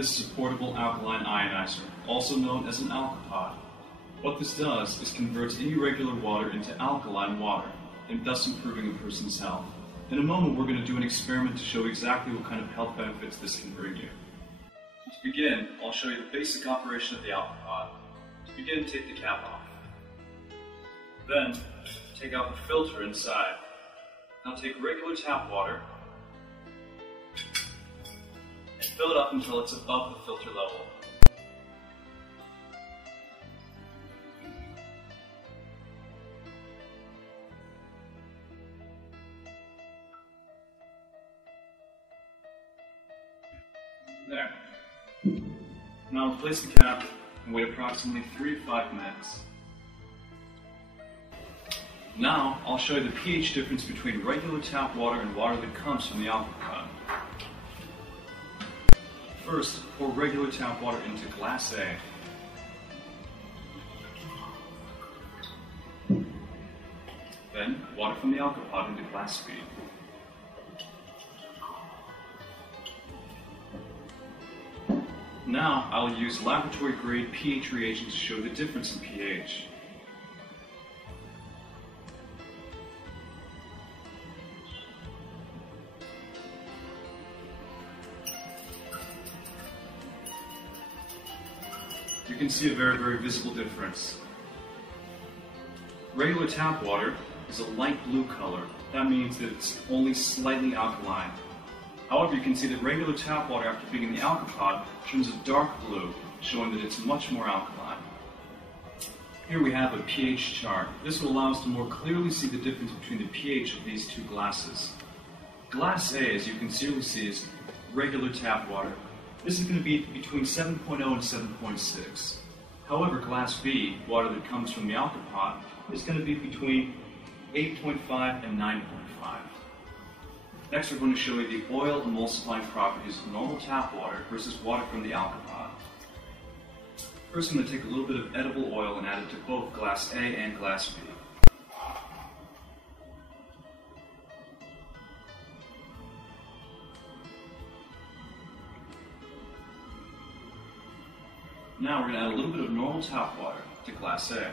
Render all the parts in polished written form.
This is a portable alkaline ionizer, also known as an alcapod. What this does is converts irregular water into alkaline water, and thus improving a person's health. In a moment, we're going to do an experiment to show exactly what kind of health benefits this can bring you. To begin, I'll show you the basic operation of the alcapod. To begin, take the cap off. Then, take out the filter inside. Now take regular tap water and fill it up until it's above the filter level. There. Now replace the cap and wait approximately 3 to 5 minutes. Now, I'll show you the pH difference between regular tap water and water that comes from the alcapod. First, pour regular tap water into glass A. Then, water from the alcapod into glass B. Now, I'll use laboratory-grade pH reagents to show the difference in pH. You can see a very visible difference. Regular tap water is a light blue color. That means that it's only slightly alkaline. However, you can see that regular tap water after being in the alcapod turns a dark blue, showing that it's much more alkaline. Here we have a pH chart. This will allow us to more clearly see the difference between the pH of these two glasses. Glass A, as you can clearly see, is regular tap water. This is going to be between 7.0 and 7.6. However, glass B, water that comes from the alcapod, is going to be between 8.5 and 9.5. Next, we're going to show you the oil emulsifying properties of normal tap water versus water from the alcapod. First, I'm going to take a little bit of edible oil and add it to both glass A and glass B. Now we're going to add a little bit of normal tap water to glass A.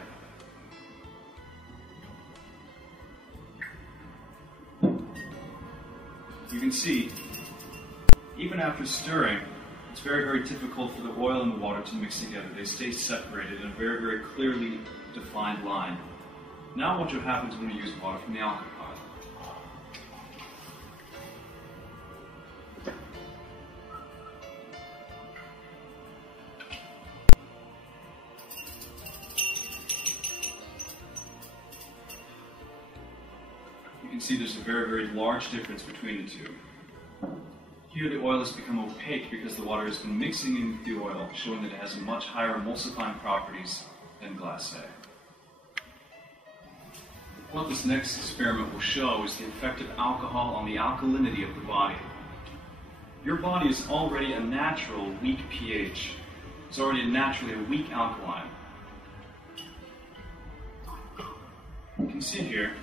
You can see, even after stirring, it's very difficult for the oil and the water to mix together. They stay separated in a very clearly defined line. Now watch what happens when we use water from the alcapod. You can see there's a very large difference between the two. Here the oil has become opaque because the water has been mixing in with the oil, showing that it has much higher emulsifying properties than glass A. What this next experiment will show is the effect of alcohol on the alkalinity of the body. Your body is already a natural weak pH. It's already naturally a weak alkaline. You can see here,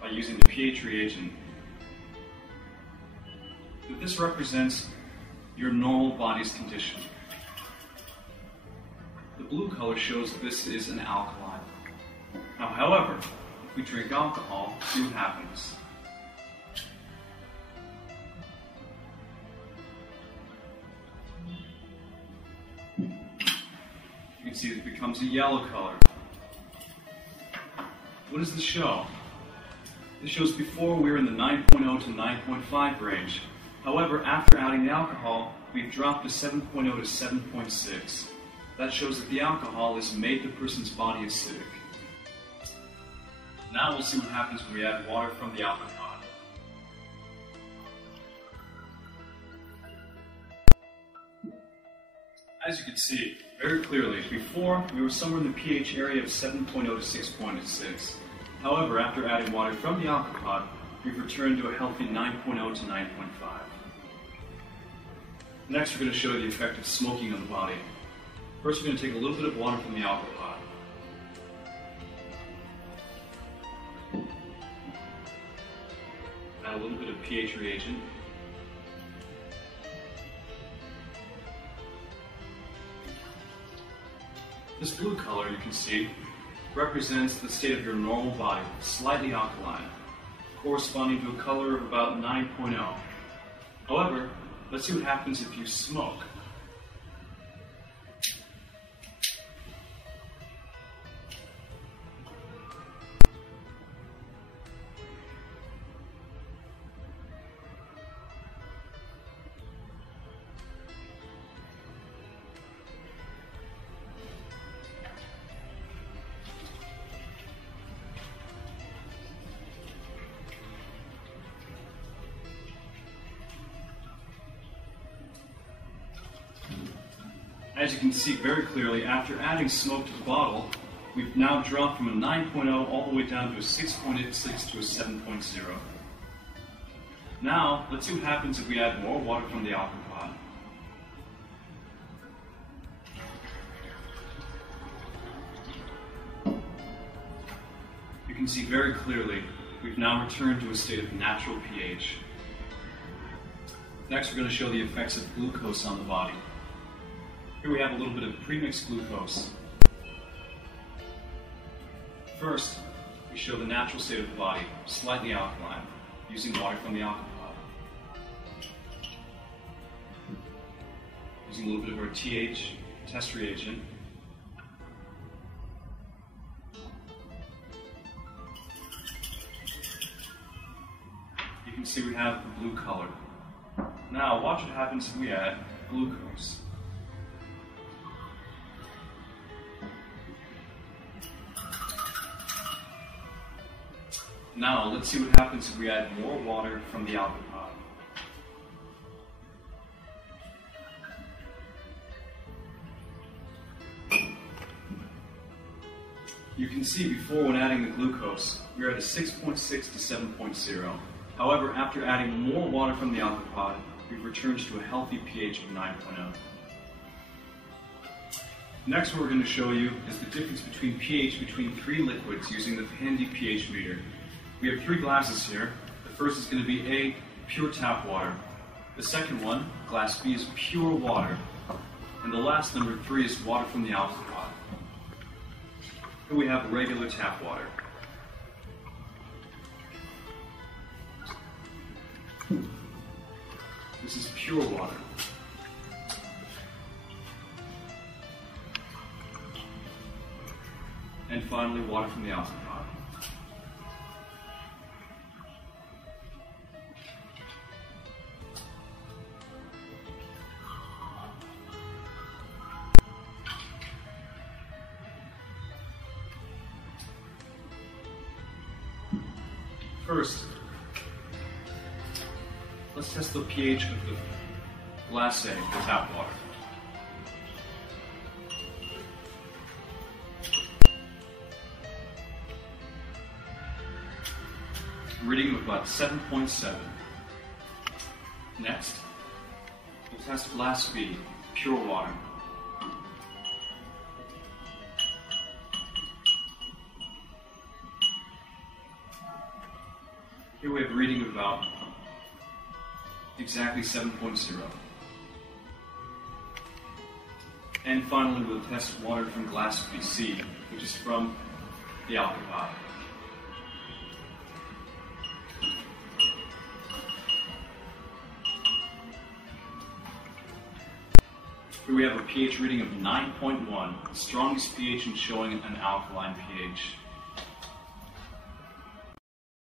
by using the pH reagent, that this represents your normal body's condition. The blue color shows that this is an alkaline. Now, however, if we drink alcohol, see what happens. You can see that it becomes a yellow color. What does this show? This shows before we were in the 9.0 to 9.5 range. However, after adding the alcohol, we've dropped to 7.0 to 7.6. That shows that the alcohol has made the person's body acidic. Now we'll see what happens when we add water from the alcapod. As you can see very clearly, before we were somewhere in the pH area of 7.0 to 6.6. However, after adding water from the alcapod, we've returned to a healthy 9.0 to 9.5. Next, we're going to show the effect of smoking on the body. First, we're going to take a little bit of water from the alcapod. Add a little bit of pH reagent. This blue color, you can see, represents the state of your normal body, slightly alkaline, corresponding to a color of about 9.0. However, let's see what happens if you smoke. As you can see very clearly, after adding smoke to the bottle, we've now dropped from a 9.0 all the way down to a 6.86 to a 7.0. Now, let's see what happens if we add more water from the alcalipod. You can see very clearly, we've now returned to a state of natural pH. Next, we're going to show the effects of glucose on the body. Here we have a little bit of premixed glucose. First, we show the natural state of the body, slightly alkaline, using water from the alcalipod. Using a little bit of our TH test reagent. You can see we have the blue color. Now, watch what happens if we add glucose. Now, let's see what happens if we add more water from the alcalipod. You can see before, when adding the glucose, we were at a 6.6 to 7.0. However, after adding more water from the alcalipod, we've returned to a healthy pH of 9.0. Next, what we're going to show you is the difference between pH between three liquids using the handy pH meter. We have three glasses here. The first is going to be A, pure tap water. The second one, glass B, is pure water. And the last, number 3, is water from the alcalipod. Here we have regular tap water. This is pure water. And finally, water from the alcalipod. First, let's test the pH of the glass A, the tap water. Reading of about 7.7. Next, we'll test glass B, pure water. Here we have a reading of about exactly 7.0. And finally, we'll test water from glass BC, which is from the alcalipod. Here we have a pH reading of 9.1, the strongest pH in showing an alkaline pH.